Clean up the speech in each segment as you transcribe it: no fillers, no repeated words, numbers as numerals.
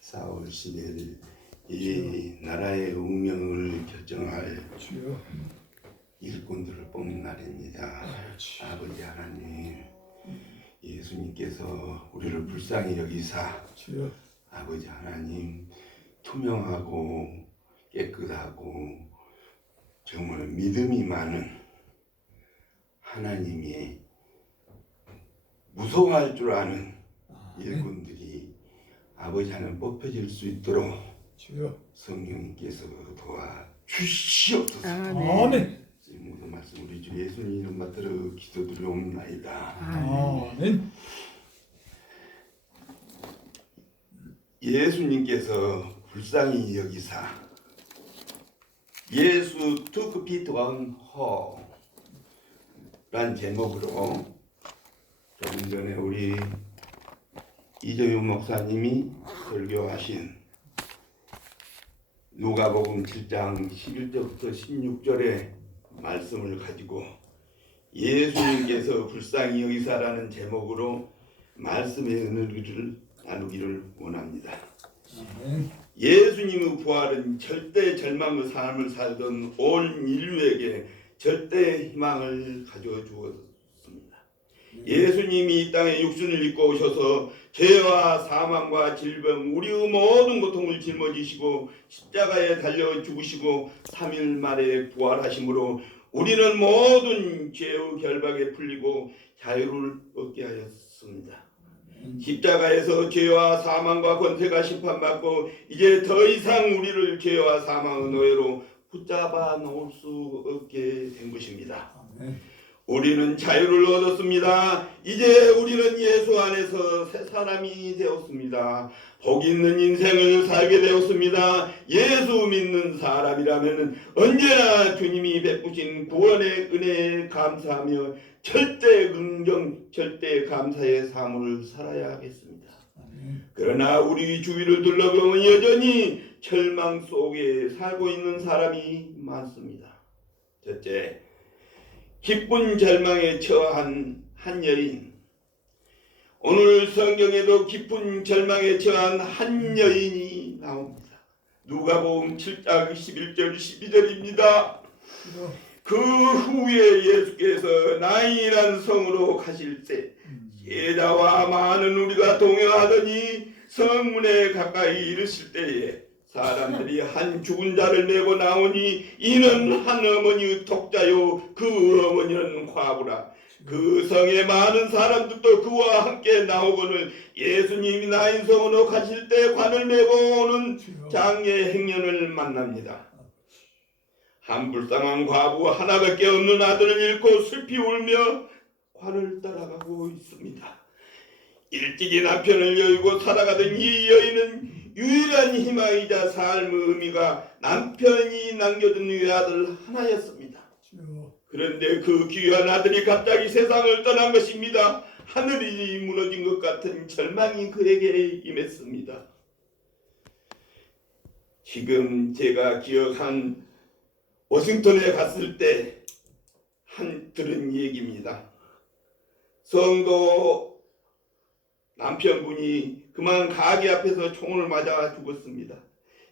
4월 10일 이 나라의 운명을 결정할 주여. 일꾼들을 뽑는 날입니다. 아버지 하나님, 예수님께서 우리를 불쌍히 여기사 주여. 아버지 하나님, 투명하고 깨끗하고 정말 믿음이 많은 하나님이 무서워할 줄 아는 일꾼들이 아버지 하나님 뽑혀질 수 있도록 주여. 성령님께서 도와 주시옵소서. 아멘. 모든 말씀 우리 주 예수님 이름 받들어 기도드리옵나이다. 아멘. 예수님께서 불쌍히 여기사 예수 took pity on her 란 제목으로 조금 전에 우리 이정윤 목사님이 설교하신 누가복음 7장 11절부터 16절의 말씀을 가지고 예수님께서 불쌍히 여기사라는 제목으로 말씀의 은혜를 나누기를 원합니다. 예수님의 부활은 절대 절망의 삶을 살던 온 인류에게 절대 희망을 가져주었습니다. 예수님이 이 땅에 육신을 입고 오셔서 죄와 사망과 질병, 우리의 모든 고통을 짊어지시고 십자가에 달려 죽으시고 3일 만에 부활하심으로 우리는 모든 죄의 결박에 풀리고 자유를 얻게 하였습니다. 십자가에서 죄와 사망과 권세가 심판받고 이제 더 이상 우리를 죄와 사망의 노예로 붙잡아 놓을 수 없게 된 것입니다. 우리는 자유를 얻었습니다. 이제 우리는 예수 안에서 새 사람이 되었습니다. 복 있는 인생을 살게 되었습니다. 예수 믿는 사람이라면 언제나 주님이 베푸신 구원의 은혜에 감사하며 절대 긍정, 절대 감사의 삶을 살아야 하겠습니다. 그러나 우리 주위를 둘러보면 여전히 절망 속에 살고 있는 사람이 많습니다. 첫째, 기쁜 절망에 처한 한 여인. 오늘 성경에도 기쁜 절망에 처한 한 여인이 나옵니다. 누가복음 7장 11절 12절입니다. 그 후에 예수께서 나인이라는 성으로 가실 때 제자와 많은 우리가 동행하더니 성문에 가까이 이르실 때에 사람들이 한 죽은 자를 메고 나오니 이는 한 어머니의 독자요 그 어머니는 과부라. 그 성에 많은 사람들도 그와 함께 나오거늘 예수님이 나인 성으로 가실 때 관을 메고 오는 장애 행년을 만납니다. 한 불쌍한 과부 하나밖에 없는 아들을 잃고 슬피 울며 관을 따라가고 있습니다. 일찍이 남편을 여의고 살아가던 이 여인은 유일한 희망이자 삶의 의미가 남편이 남겨둔 외아들 하나였습니다. 그런데 그 귀한 아들이 갑자기 세상을 떠난 것입니다. 하늘이 무너진 것 같은 절망이 그에게 임했습니다. 지금 제가 기억한 워싱턴에 갔을 때 들은 얘기입니다. 성도 남편분이 그만 가게 앞에서 총을 맞아 죽었습니다.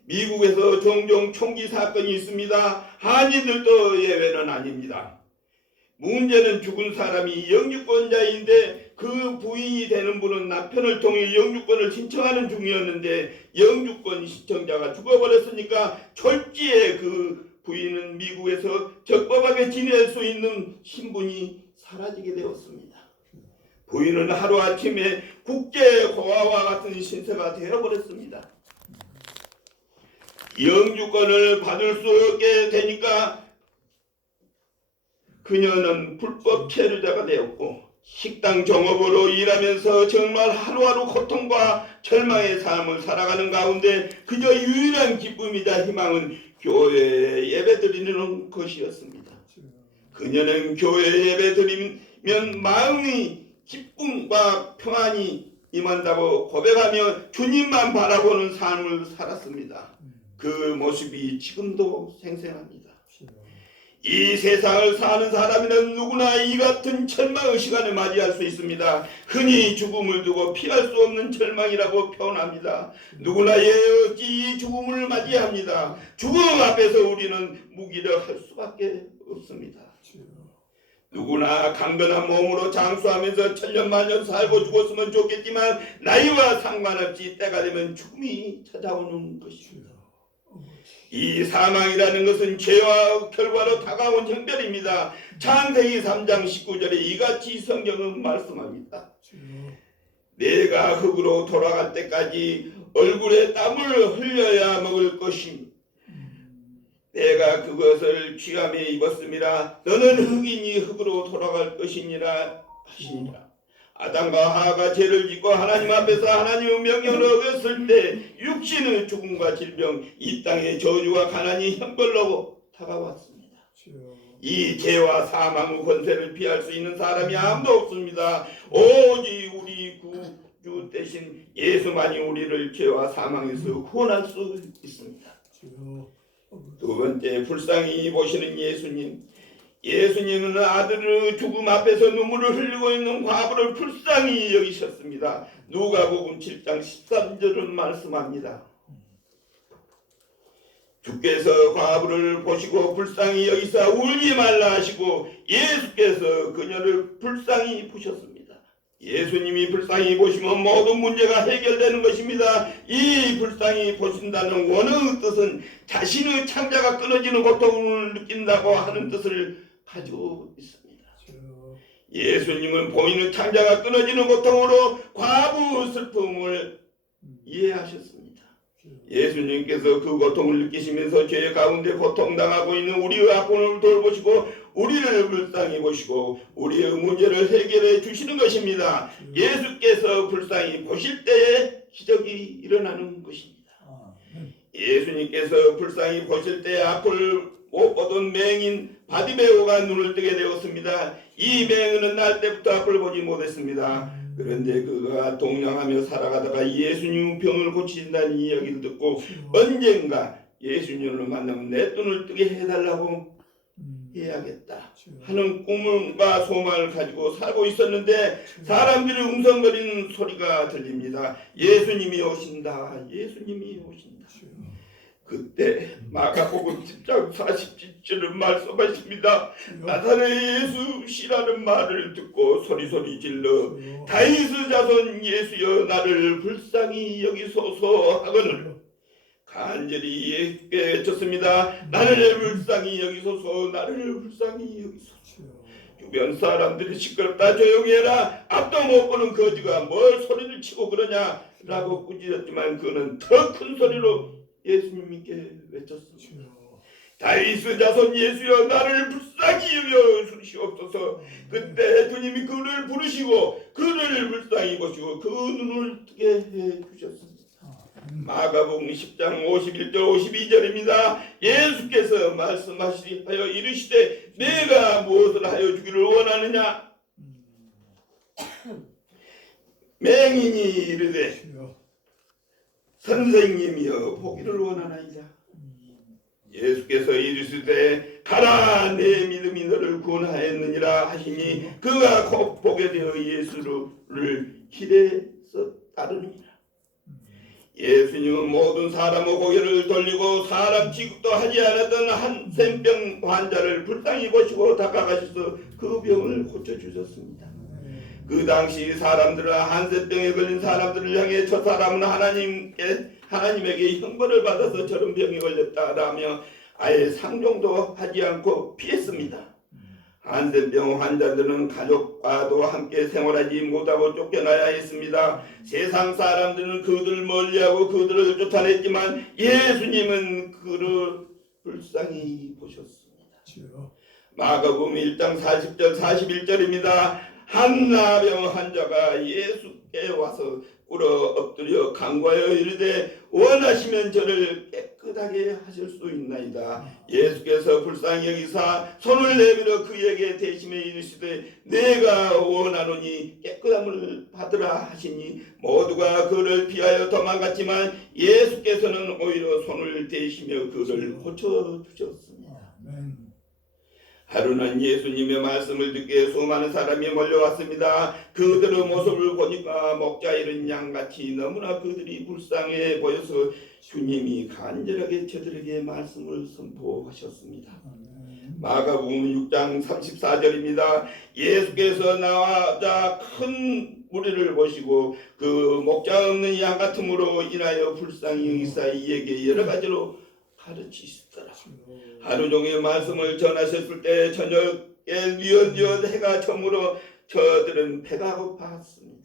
미국에서 종종 총기 사건이 있습니다. 한인들도 예외는 아닙니다. 문제는 죽은 사람이 영주권자인데 그 부인이 되는 분은 남편을 통해 영주권을 신청하는 중이었는데 영주권 신청자가 죽어버렸으니까 졸지에 그 부인은 미국에서 적법하게 지낼 수 있는 신분이 사라지게 되었습니다. 부인은 하루아침에 국제고아와 같은 신세가 되어버렸습니다. 영주권을 받을 수 없게 되니까 그녀는 불법 체류자가 되었고 식당 종업으로 일하면서 정말 하루하루 고통과 절망의 삶을 살아가는 가운데 그저 유일한 기쁨이자 희망은 교회에 예배드리는 것이었습니다. 그녀는 교회에 예배드리면 마음이 기쁨과 평안이 임한다고 고백하며 주님만 바라보는 삶을 살았습니다. 그 모습이 지금도 생생합니다. 이 세상을 사는 사람이란 누구나 이 같은 절망의 시간을 맞이할 수 있습니다. 흔히 죽음을 두고 피할 수 없는 절망이라고 표현합니다. 누구나 어찌 이 죽음을 맞이합니다. 죽음 앞에서 우리는 무기력할 수밖에 없습니다. 누구나 강건한 몸으로 장수하면서 천년만년 살고 죽었으면 좋겠지만 나이와 상관없이 때가 되면 죽음이 찾아오는 것입니다. 이 사망이라는 것은 죄와 결과로 다가온 형벌입니다. 창세기 3장 19절에 이같이 성경은 말씀합니다. 내가 흙으로 돌아갈 때까지 얼굴에 땀을 흘려야 먹을 것이니 내가 그것을 취함에 입었음이라. 너는 흙이니 흙으로 돌아갈 것이니라 하시니라. 아담과 하와가 죄를 짓고 하나님 앞에서 하나님의 명령을 어겼을 때 육신의 죽음과 질병, 이 땅의 저주와 가난이 형벌로 다가왔습니다. 이 죄와 사망의 권세를 피할 수 있는 사람이 아무도 없습니다. 오직 우리 구주 대신 예수만이 우리를 죄와 사망에서 구원할 수 있습니다. 두 번째, 불쌍히 보시는 예수님. 예수님은 아들의 죽음 앞에서 눈물을 흘리고 있는 과부를 불쌍히 여기셨습니다. 누가복음 7장 13절은 말씀합니다. 주께서 과부를 보시고 불쌍히 여기사 울지 말라 하시고 예수께서 그녀를 불쌍히 보셨습니다. 예수님이 불쌍히 보시면 모든 문제가 해결되는 것입니다. 이 불쌍히 보신다는 원어의 뜻은 자신의 창자가 끊어지는 고통을 느낀다고 하는 뜻을 가지고 있습니다. 예수님은 본인의 창자가 끊어지는 고통으로 과부의 슬픔을 이해하셨습니다. 예수님께서 그 고통을 느끼시면서 죄 가운데 고통당하고 있는 우리의 아픔을 돌보시고 우리를 불쌍히 보시고 우리의 문제를 해결해 주시는 것입니다. 예수께서 불쌍히 보실 때에 기적이 일어나는 것입니다. 예수님께서 불쌍히 보실 때 앞을 못 보던 맹인 바디메오가 눈을 뜨게 되었습니다. 이 맹인은 날 때부터 앞을 보지 못했습니다. 그런데 그가 동냥하며 살아가다가 예수님 병을 고치신다는 이야기를 듣고 언젠가 예수님을 만나면 내 눈을 뜨게 해달라고 해야겠다 하는 꿈과 소망을 가지고 살고 있었는데 사람들이 웅성거리는 소리가 들립니다. 예수님이 오신다. 예수님이 오신다. 그때 마가복음 10장 47절은 말씀하십니다. 나사렛 예수시라는 말을 듣고 소리소리 질러 다윗의 자손 예수여 나를 불쌍히 여기소서 하거늘 간절히 예수께 외쳤습니다. 나를 불쌍히 여기소서. 나를 불쌍히 여기소서. 주변 사람들이 시끄럽다 조용히 해라. 앞도 못 보는 거지가 뭘 소리를 치고 그러냐 라고 꾸짖었지만 그는 더 큰 소리로 예수님께 외쳤습니다. 다윗의 자손 예수여 나를 불쌍히 여겨 주시옵소서. 그때 주님이 그를 부르시고 그를 불쌍히 보시고 그 눈을 뜨게 해 주셨습니다. 마가복음 10장 51절 52절입니다. 예수께서 말씀하시하여 이르시되 내가 무엇을 하여 주기를 원하느냐. 맹인이 이르되 선생님이여 보기를 원하나이다. 예수께서 이르시되 가라 내 믿음이 너를 구원하였느니라 하시니 그가 곧 보게 되어 예수를 길에서 따르니라. 예수님은 모든 사람의 고개를 돌리고 사람 취급도 하지 않았던 한센병 환자를 불쌍히 보시고 다가가셔서 그 병을 고쳐주셨습니다. 그 당시 사람들은 한센병에 걸린 사람들을 향해 저 사람은 하나님에게 형벌을 받아서 저런 병이 걸렸다라며 아예 상종도 하지 않고 피했습니다. 한센병 환자들은 가족과도 함께 생활하지 못하고 쫓겨나야 했습니다. 세상 사람들은 그들을 멀리하고 그들을 쫓아냈지만 예수님은 그를 불쌍히 보셨습니다. 마가복음 1장 40절 41절입니다. 한 나병 환자가 예수께 와서 꿇어 엎드려 간구하여 이르되 원하시면 저를 깨끗하게 하실 수 있나이다. 예수께서 불쌍히 여기사 손을 내밀어 그에게 대심에 이르시되 내가 원하노니 깨끗함을 받으라 하시니 모두가 그를 피하여 도망갔지만 예수께서는 오히려 손을 대시며 그를 고쳐주셨습니다. 하루는 예수님의 말씀을 듣기에 수많은 사람이 몰려왔습니다. 그들의 모습을 보니까 먹자 잃은 양같이 너무나 그들이 불쌍해 보여서 주님이 간절하게 저들에게 말씀을 선포하셨습니다. 마가복음 6장 34절입니다. 예수께서 나와자 큰 무리를 보시고 그 목자 없는 양 같음으로 인하여 불쌍히 여기사 이에게 여러 가지로 가르치시더라. 하루 종일 말씀을 전하셨을 때 저녁에 뉘엿뉘엿 해가 저물어 저들은 배가 고팠습니다.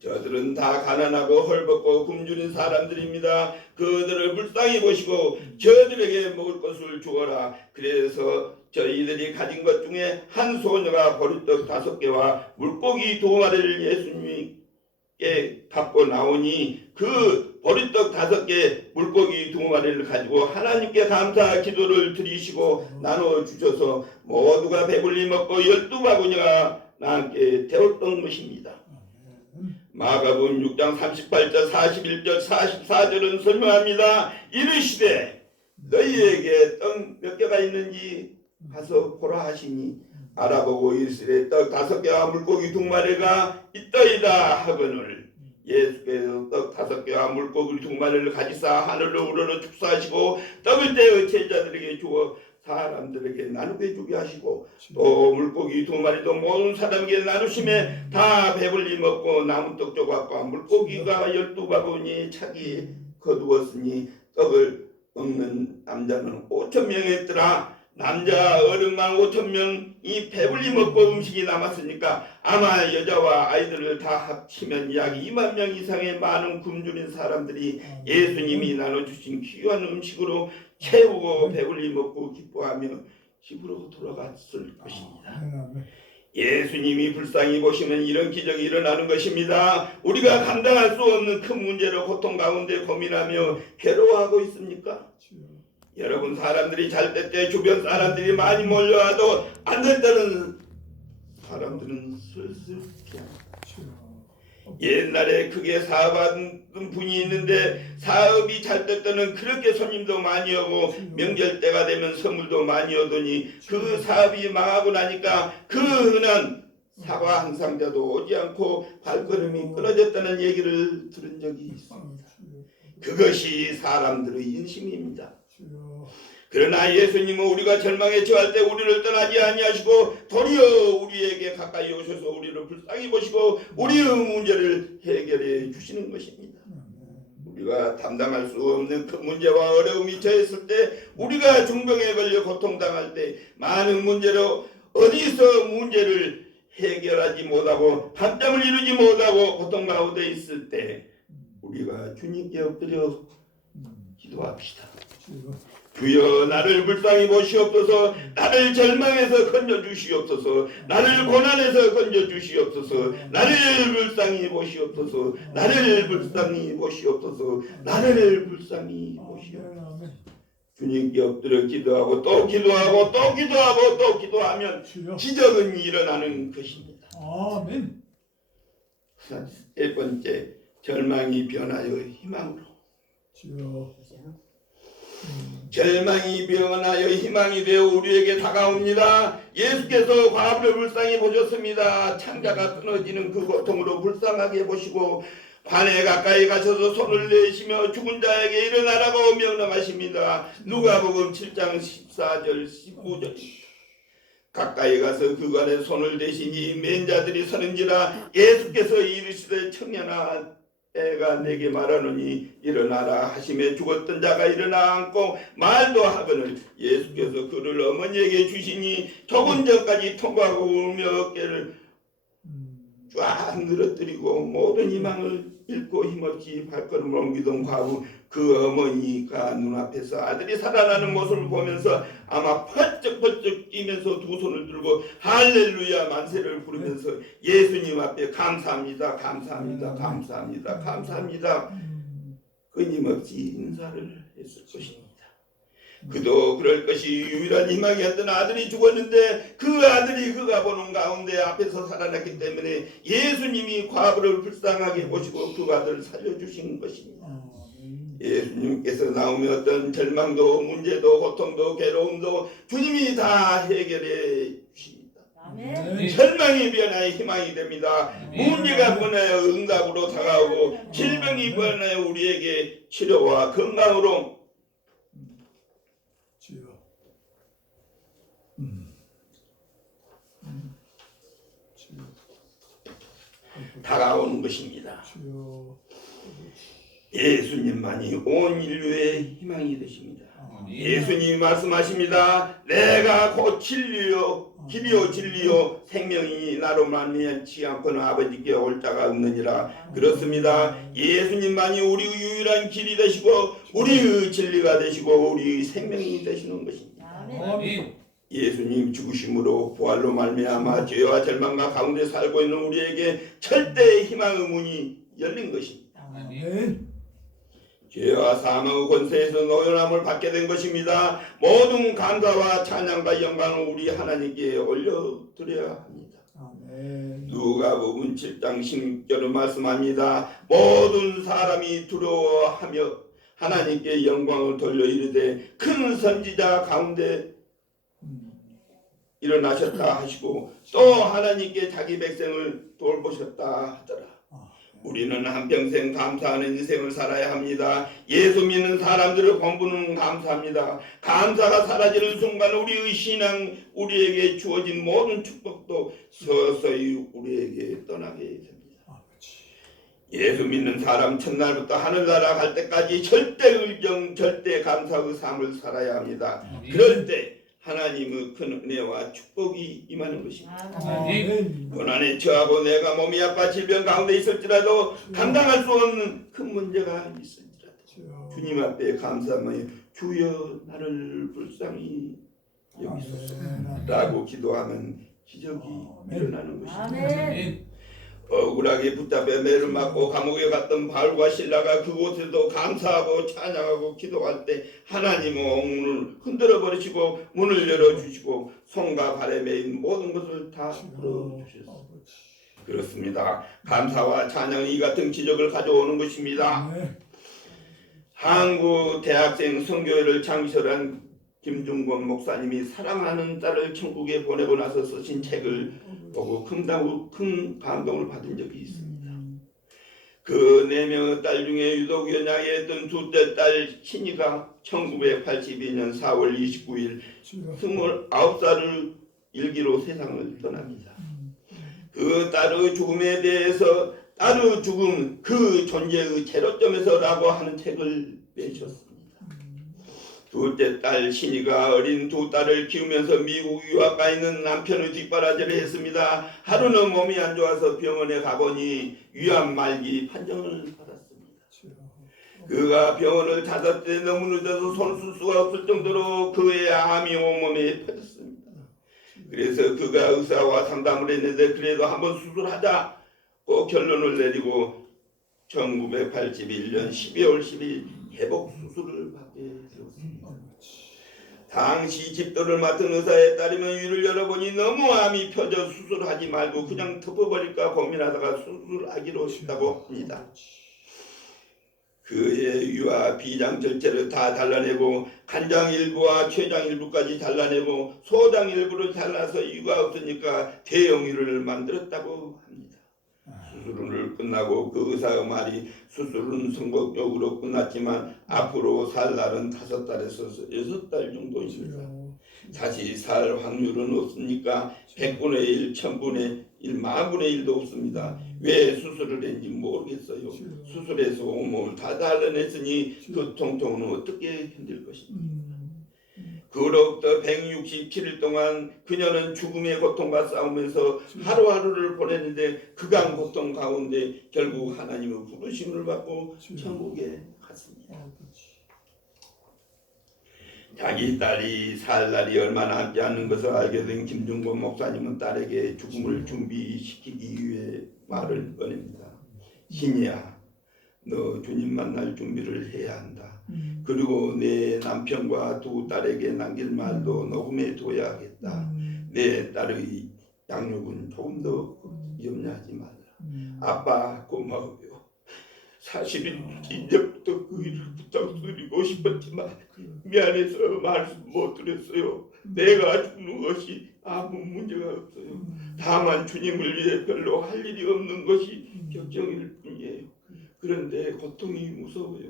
저들은 다 가난하고 헐벗고 굶주린 사람들입니다. 그들을 불쌍히 보시고 저들에게 먹을 것을 주어라. 그래서 저희들이 가진 것 중에 한 소녀가 보리떡 5개와 물고기 2마리를 예수님께 갖고 나오니 그 보리떡 5개 물고기 2마리를 가지고 하나님께 감사 기도를 드리시고 나눠주셔서 모두가 배불리 먹고 12바구니가 남게 되었던 것입니다. 마가복음 6장 38절 41절 44절은 설명합니다. 이르시되 너희에게 떡 몇 개가 있는지 가서 보라 하시니 알아보고 이르시되 떡 5개와 물고기 2마리가 있더이다 하거늘 예수께서 떡 5개와 물고기 2마리를 가지사 하늘로 우러러 축사하시고 떡을 떼어 제자들에게 주어 사람들에게 나누게 주게 하시고 또 물고기 2마리도 모든 사람에게 나누심에 다 배불리 먹고 남은 떡 조각과 물고기가 12바구니 차기 거두었으니 떡을 먹는 남자는 5,000명이었더라. 남자 어른만 5,000명이 배불리 먹고 음식이 남았으니까 아마 여자와 아이들을 다 합치면 약 2만 명 이상의 많은 굶주린 사람들이 예수님이 나눠주신 귀한 음식으로 채우고 배불리 먹고 기뻐하며 집으로 돌아갔을 것입니다. 예수님이 불쌍히 보시면 이런 기적이 일어나는 것입니다. 우리가 감당할 수 없는 큰 문제로 고통 가운데 고민하며 괴로워하고 있습니까? 여러분, 사람들이 잘 때 주변 사람들이 많이 몰려와도 안 될 때는 사람들은 슬슬 피합니다. 옛날에 크게 사업하는 분이 있는데 사업이 잘 될 때는 그렇게 손님도 많이 오고 명절 때가 되면 선물도 많이 오더니 그 사업이 망하고 나니까 그 흔한 사과 한 상자도 오지 않고 발걸음이 끊어졌다는 얘기를 들은 적이 있습니다. 그것이 사람들의 인심입니다. 그러나 예수님은 우리가 절망에 처할 때 우리를 떠나지 아니하시고 도리어 우리에게 가까이 오셔서 우리를 불쌍히 보시고 우리의 문제를 해결해 주시는 것입니다. 우리가 담당할 수 없는 큰 문제와 어려움이 처했을 때, 우리가 중병에 걸려 고통당할 때, 많은 문제로 어디서 문제를 해결하지 못하고 밤잠을 이루지 못하고 고통 가운데 있을 때 우리가 주님께 엎드려 기도합시다. 주여, 나를 불쌍히 보시옵소서. 나를 절망에서 건져주시옵소서. 나를 고난에서 건져주시옵소서. 나를 불쌍히 보시옵소서. 나를 불쌍히 보시옵소서. 나를 불쌍히 보시옵소서. 주님께 엎드려 기도하고 또 기도하고 또 기도하고 또 기도하면 기적은 일어나는 것입니다. 아멘. 세 번째, 절망이 변하여 희망으로. 절망이 변하여 희망이 되어 우리에게 다가옵니다. 예수께서 과부를 불쌍히 보셨습니다. 창자가 끊어지는 그 고통으로 불쌍하게 보시고 관에 가까이 가셔서 손을 내시며 죽은 자에게 일어나라고 명령하십니다. 누가복음 7장 14절 15절. 가까이 가서 그 관에 손을 대시니 맨 자들이 서는지라. 예수께서 이르시되 청년아, 애가 내게 말하노니 일어나라 하시매 죽었던 자가 일어나 앉고 말도 하거늘 예수께서 그를 어머니에게 주시니 조금 전까지 통과하고 울며 어깨를 쫙 늘어뜨리고 모든 희망을 잃고 힘없이 발걸음을 옮기던 과부, 그 어머니가 눈앞에서 아들이 살아나는 모습을 보면서 아마 펄쩍펄쩍 뛰면서 두 손을 들고 할렐루야 만세를 부르면서 예수님 앞에 감사합니다, 감사합니다, 감사합니다, 감사합니다 끊임없이 인사를 했을 것입니다. 그도 그럴 것이 유일한 희망이었던 아들이 죽었는데 그 아들이 그가 보는 가운데 앞에서 살아났기 때문에 예수님이 과부를 불쌍하게 보시고 그 아들을 살려주신 것입니다. 아멘. 예수님께서 나오면 어떤 절망도 문제도 고통도 괴로움도 주님이 다 해결해 주십니다. 아멘. 절망이 변하여 희망이 됩니다. 문제가 변하여 응답으로 다가오고 질병이 변하여 우리에게 치료와 건강으로 주여. 주여. 다가오는 것입니다. 주여. 예수님만이 온 인류의 희망이 되십니다. 아멘. 예수님이 말씀하십니다. 내가 곧 진리요 길이요 진리요 생명이 나로 말미암지 않고는 아버지께 올 자가 없느니라. 그렇습니다. 예수님만이 우리의 유일한 길이 되시고 우리의 진리가 되시고 우리의 생명이 되시는 것입니다. 아멘. 예수님 죽으심으로 부활로 말미암아 죄와 절망과 가운데 살고 있는 우리에게 절대 희망의 문이 열린 것입니다. 아멘. 죄와 사망의 권세에서 노연함을 받게 된 것입니다. 모든 감사와 찬양과 영광을 우리 하나님께 올려드려야 합니다. 아멘. 누가복음 7장 16절을 말씀합니다. 모든 사람이 두려워하며 하나님께 영광을 돌려 이르되 큰 선지자 가운데 일어나셨다 하시고 또 하나님께 자기 백성을 돌보셨다 하더라. 우리는 한평생 감사하는 인생을 살아야 합니다. 예수 믿는 사람들의 본분은 감사합니다. 감사가 사라지는 순간 우리의 신앙, 우리에게 주어진 모든 축복도 서서히 우리에게 떠나게 됩니다. 예수 믿는 사람 첫날부터 하늘나라 갈 때까지 절대 의정, 절대 감사의 삶을 살아야 합니다. 그럴 때 하나님의 큰 은혜와 축복이 임하는 것입니다. 아멘. 고난에 처하고 내가 몸이 아파 질병 가운데 있을지라도 감당할 수 없는 큰 문제가 있을지라도 주여. 주님 앞에 감사하며 주여 나를 불쌍히 여기소서 라고 기도하면 기적이 일어나는 것입니다. 아멘. 억울하게 붙잡혀 매를 맞고 감옥에 갔던 바울과 신라가 그곳에도 감사하고 찬양하고 기도할 때 하나님은 옥문을 흔들어 버리시고 문을 열어주시고 손과 발에 매인 모든 것을 다 풀어주셨습니다. 그렇습니다. 감사와 찬양이 이 같은 기적을 가져오는 것입니다. 아멘. 한국 대학생 선교회를 창설한 김중권 목사님이 사랑하는 딸을 천국에 보내고 나서 쓰신 책을 보고 큰 감동을 받은 적이 있습니다. 그 4명의 딸 중에 유독 연약했던 둘째 딸 신이가 1982년 4월 29일 주여. 29살을 일기로 세상을 떠납니다. 그 딸의 죽음에 대해서 딸의 죽음 그 존재의 제로점에서라고 하는 책을 내셨습니다. 둘째 딸 신이가 어린 두 딸을 키우면서 미국 유학 가 있는 남편의 뒷바라지를 했습니다. 하루는 몸이 안 좋아서 병원에 가보니 위암 말기 판정을 받았습니다. 주여. 그가 병원을 찾을 때 너무 늦어서 손 쓸 수가 없을 정도로 그의 암이 온몸에 퍼졌습니다. 그래서 그가 의사와 상담을 했는데 그래도 한번 수술하자고 결론을 내리고 1981년 12월 10일 회복 수술을 받게 되었습니다. 당시 집도를 맡은 의사의 딸이면 위를 열어보니 너무 암이 펴져 수술하지 말고 그냥 덮어버릴까 고민하다가 수술하기로 했다고 합니다. 그의 유아 비장 절제를 다 잘라내고 간장 일부와 췌장 일부까지 잘라내고 소장 일부를 잘라서 이유가 없으니까 대형위를 만들었다고 합니다. 수술을 끝나고 그 의사의 말이 수술은 성공적으로 끝났지만 앞으로 살 날은 5달에서 6달 정도입니다. 다시 살 확률은 없으니까 100분의 1, 1000분의 1, 만분의 1도 없습니다. 왜 수술을 했는지 모르겠어요. 수술해서 온몸을 다 잘라냈으니 그 통통은 어떻게 견딜 것입니까? 그로부터 167일 동안 그녀는 죽음의 고통과 싸우면서 하루하루를 보냈는데 그간 고통 가운데 결국 하나님의 부르심을 받고 천국에 갔습니다. 자기 딸이 살 날이 얼마 남지 않은 것을 알게 된 김중권 목사님은 딸에게 죽음을 준비시키기 위해 말을 꺼냅니다. 신이야, 너 주님 만날 준비를 해야 한다. 그리고 내 남편과 두 딸에게 남길 말도 녹음해 둬야 하겠다. 내 딸의 양육은 조금 더 염려하지 말라. 아빠 고마워요. 사실은 이제부터 그 일을 부탁드리고 싶었지만 미안해서 말씀 못 드렸어요. 내가 죽는 것이 아무 문제가 없어요. 다만 주님을 위해 별로 할 일이 없는 것이 걱정일 뿐이에요. 그런데 고통이 무서워요.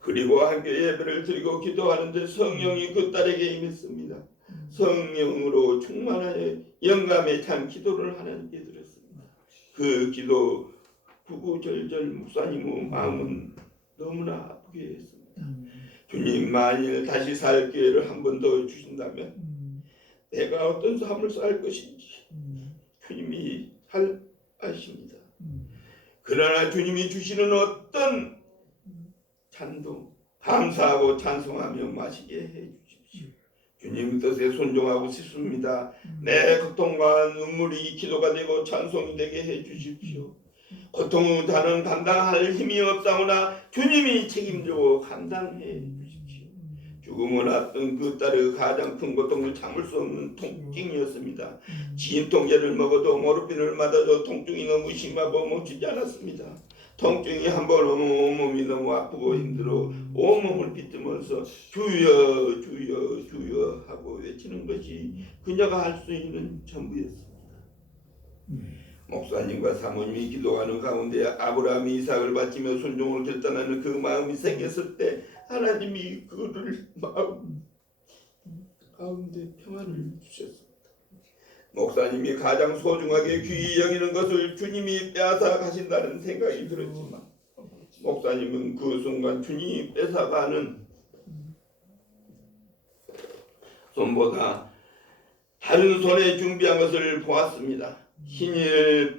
그리고 함께 예배를 드리고 기도하는데 성령이 그 딸에게 임했습니다. 성령으로 충만하여 영감에 찬 기도를 하나님께 드렸습니다. 그 기도 구구절절 목사님의 마음은 너무나 아프게 했습니다. 주님, 만일 다시 살 기회를 한 번 더 주신다면 내가 어떤 삶을 살 것인지 주님이 잘 아십니다. 그러나 주님이 주시는 어떤 찬도 감사하고 찬송하며 마시게 해주십시오. 주님 뜻에 순종하고 싶습니다. 내 고통과 눈물이 기도가 되고 찬송이 되게 해주십시오. 고통은 다른 감당할 힘이 없사오나 주님이 책임지고 감당해 주십시오. 죽음을 앞둔 그 딸의 가장 큰 고통을 참을 수 없는 통증이었습니다. 진통제를 먹어도 모르핀을 맞아도 통증이 너무 심하고 멈추지 않았습니다. 통증이 한번 오면 온몸이 너무 아프고 힘들어 온몸을 비트면서 주여 주여 주여 하고 외치는 것이 그녀가 할 수 있는 전부였습니다. 목사님과 사모님이 기도하는 가운데 아브라함이 이삭을 바치며 순종을 결단하는 그 마음이 생겼을 때 하나님이 그를 마음 가운데 평안을 주셨습니다. 목사님이 가장 소중하게 귀히 여기는 것을 주님이 빼앗아 가신다는 생각이 들었지만 목사님은 그 순간 주님이 뺏어가는 손보다 다른 손에 준비한 것을 보았습니다. 신의를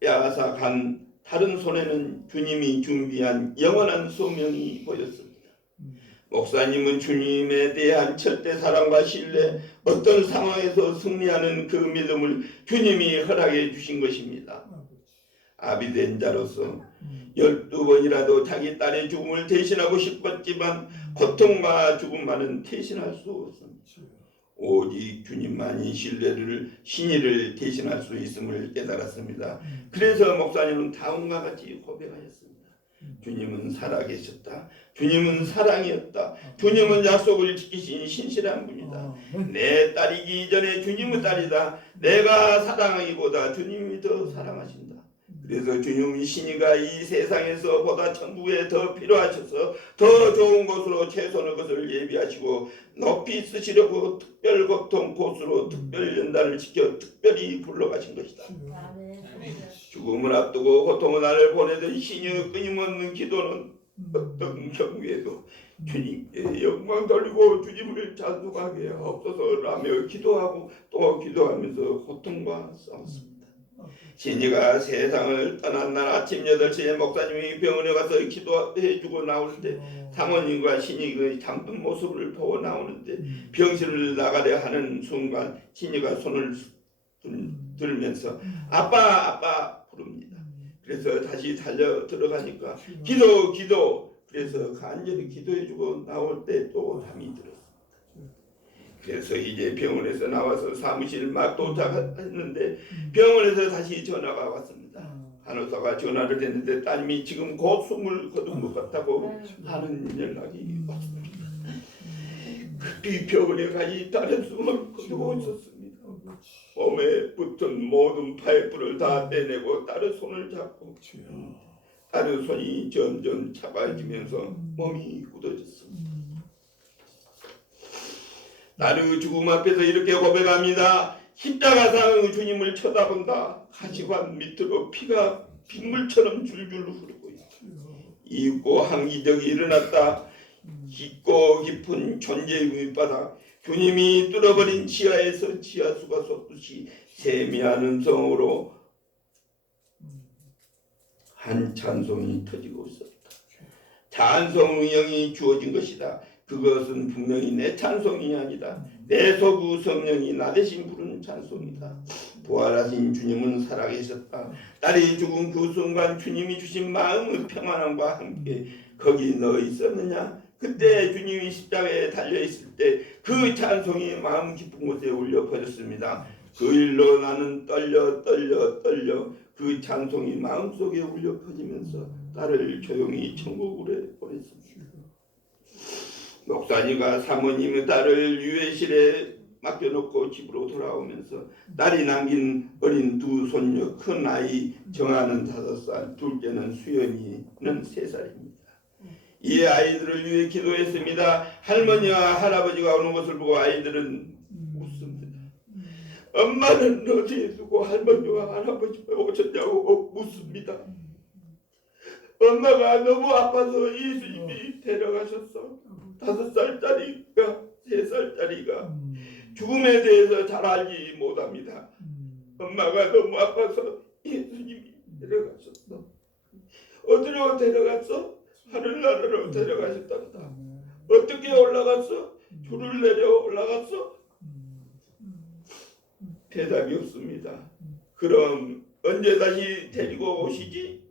빼앗아 간 다른 손에는 주님이 준비한 영원한 소명이 보였습니다. 목사님은 주님에 대한 절대 사랑과 신뢰, 어떤 상황에서 승리하는 그 믿음을 주님이 허락해 주신 것입니다. 아비 된 자로서 12번이라도 자기 딸의 죽음을 대신하고 싶었지만 고통과 죽음만은 대신할 수 없습니다. 오직 주님만이 신의를 대신할 수 있음을 깨달았습니다. 그래서 목사님은 다음과 같이 고백하였습니다. 주님은 살아계셨다. 주님은 사랑이었다. 주님은 약속을 지키신 신실한 분이다. 내 딸이기 이전에 주님의 딸이다. 내가 사랑하기보다 주님이 더 사랑하신다. 그래서 주님은 신이가 이 세상에서 보다 천국에 더 필요하셔서 더 좋은 곳으로 최선의 것을 예비하시고 높이 쓰시려고 특별 고통 곳으로 특별 연단을 지켜 특별히 불러가신 것이다. 죽음을 앞두고 고통의 날을 보내던 신이의 끊임없는 기도는 어떤 경우에도 주님께 영광 돌리고 주님을 찬송하게 하옵소서라며 기도하고 또 기도하면서 고통과 싸웠습니다. 신이가 세상을 떠난 날 아침 8시에 목사님이 병원에 가서 기도해주고 나올 때 사모님과 신이의 잠든 모습을 보고 나오는데 병실을 나가려 하는 순간 신이가 손을 들면서 아빠 부릅니다. 그래서 다시 달려 들어가니까 기도 그래서 간절히 기도해주고 나올 때 또 잠이 들었습니다. 그래서 이제 병원에서 나와서 사무실 막 도착했는데 병원에서 다시 전화가 왔습니다. 간호사가 전화를 했는데 따님이 지금 곧 숨을 거둔 것 같다고 하는 연락이 왔습니다. 급히 병원에 가니 딸의 숨을 거두고 있었습니다. 몸에 붙은 모든 파이프를 다 떼내고 딸의 손을 잡고 딸의 손이 점점 차가워지면서 몸이 굳어졌습니다. 딸의 죽음 앞에서 이렇게 고백합니다. 십자가상의 주님을 쳐다본다. 가시관 밑으로 피가 빗물처럼 줄줄 흐르고 있다. 이윽고 한 기적이 일어났다. 깊고 깊은 존재의 밑바닥 주님이 뚫어버린 지하에서 지하수가 솟듯이 세미한 음성으로 한 찬송이 터지고 있었다. 찬송의 영이 주어진 것이다. 그것은 분명히 내 찬송이 아니다. 내 소구 성령이 나 대신 부르는 찬송이다. 부활하신 주님은 살아계셨다. 딸이 죽은 그 순간 주님이 주신 마음의 평안함과 함께 거기 너 있었느냐? 그때 주님이 십자가에 달려있을 때 그 찬송이 마음 깊은 곳에 울려 퍼졌습니다. 그 일로 나는 떨려 그 찬송이 마음속에 울려 퍼지면서 딸을 조용히 천국으로 보냈습니다. 목사님과 사모님의 딸을 유해실에 맡겨놓고 집으로 돌아오면서 딸이 남긴 어린 두 손녀, 큰 아이 정아는 5살, 둘째는 수연이는 3살입니다. 이 아이들을 위해 기도했습니다. 할머니와 할아버지가 오는 것을 보고 아이들은 묻습니다. 엄마는 어디에 두고 할머니와 할아버지가 오셨냐고 묻습니다. 엄마가 너무 아파서 예수님이 데려가셨어. 5살짜리가 3살짜리가 죽음에 대해서 잘 알지 못합니다. 엄마가 너무 아파서 예수님이 데려가셨어. 어디로 데려갔어? 하늘나라로 데려가셨단다. 어떻게 올라갔어? 줄을 내려 올라갔어? 대답이 없습니다. 그럼 언제 다시 데리고 오시지?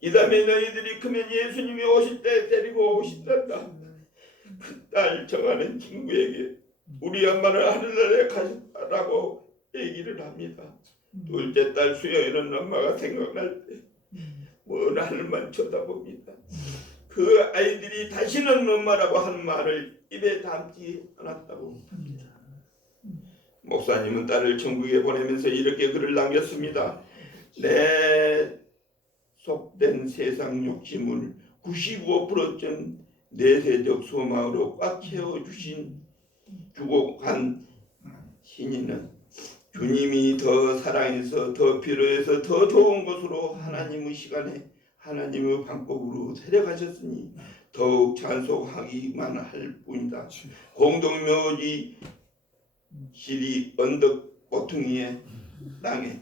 이 다음에 너희들이 크면 예수님이 오실 때 데리고 오신단다. 그 딸 정하는 친구에게 우리 엄마는 하늘나라에 가셨다라고 얘기를 합니다. 둘째 딸 수영이는 엄마가 생각날 때 먼 하늘만 쳐다봅니다. 그 아이들이 다시는 엄마라고 하는 말을 입에 담지 않았다고 합니다. 목사님은 딸을 천국에 보내면서 이렇게 글을 남겼습니다. 내 속된 세상 욕심을 95%쯤 내세적 소망으로 꽉 채워주고 간 신이는 주님이 더 사랑해서 더 필요해서 더 좋은 곳으로 하나님의 시간에 하나님의 방법으로 데려가셨으니 더욱 찬송하기만 할 뿐이다. 공동묘지 실이 언덕 모퉁이의 땅에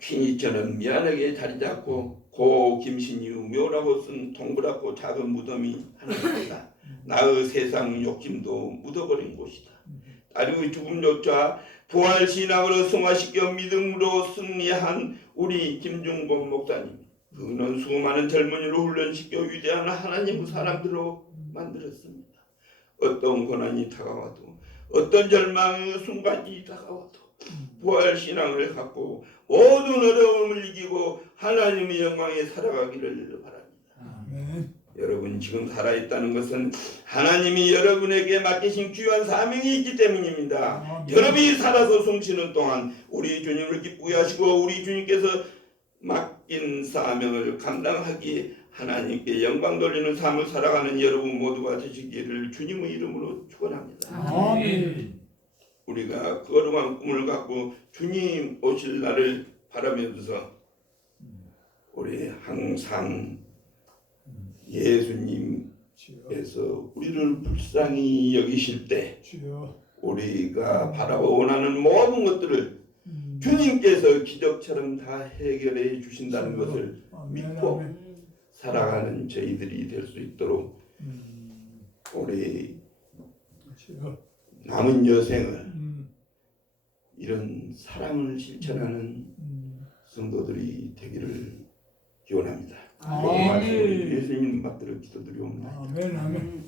퀸이처럼 미안하게 자리 잡고 고 김신이유 묘라고 쓴 동그랗고 작은 무덤이 하나 있다. 나의 세상 욕심도 묻어버린 곳이다. 딸의 죽음조차 부활신앙으로 승화시켜 믿음으로 승리한 우리 김중곤 목사님, 그는 수많은 젊은이를 훈련시켜 위대한 하나님의 사람들로 만들었습니다. 어떤 고난이 다가와도 어떤 절망의 순간이 다가와도 부활신앙을 갖고 모든 어려움을 이기고 하나님의 영광에 살아가기를 바랍니다. 아멘. 여러분 지금 살아있다는 것은 하나님이 여러분에게 맡기신 귀한 사명이 있기 때문입니다. 아멘. 여러분이 살아서 숨쉬는 동안 우리 주님을 기쁘게 하시고 우리 주님께서 맡긴 사명을 감당하기에 하나님께 영광 돌리는 삶을 살아가는 여러분 모두가 되시기를 주님의 이름으로 축원합니다. 아멘. 우리가 거룩한 꿈을 갖고 주님 오실 날을 바라면서 우리 항상 예수님께서 우리를 불쌍히 여기실 때 주여. 우리가 바라고 원하는 모든 것들을 주님께서 기적처럼 다 해결해 주신다는 것을 아멘. 믿고 아멘. 살아가는 저희들이 될 수 있도록 우리 주여. 남은 여생을 이런 사랑을 실천하는 성도들이 되기를 기원합니다. 아멘. 예수님 받들어 기도드리옵나이다. 아멘. 아멘.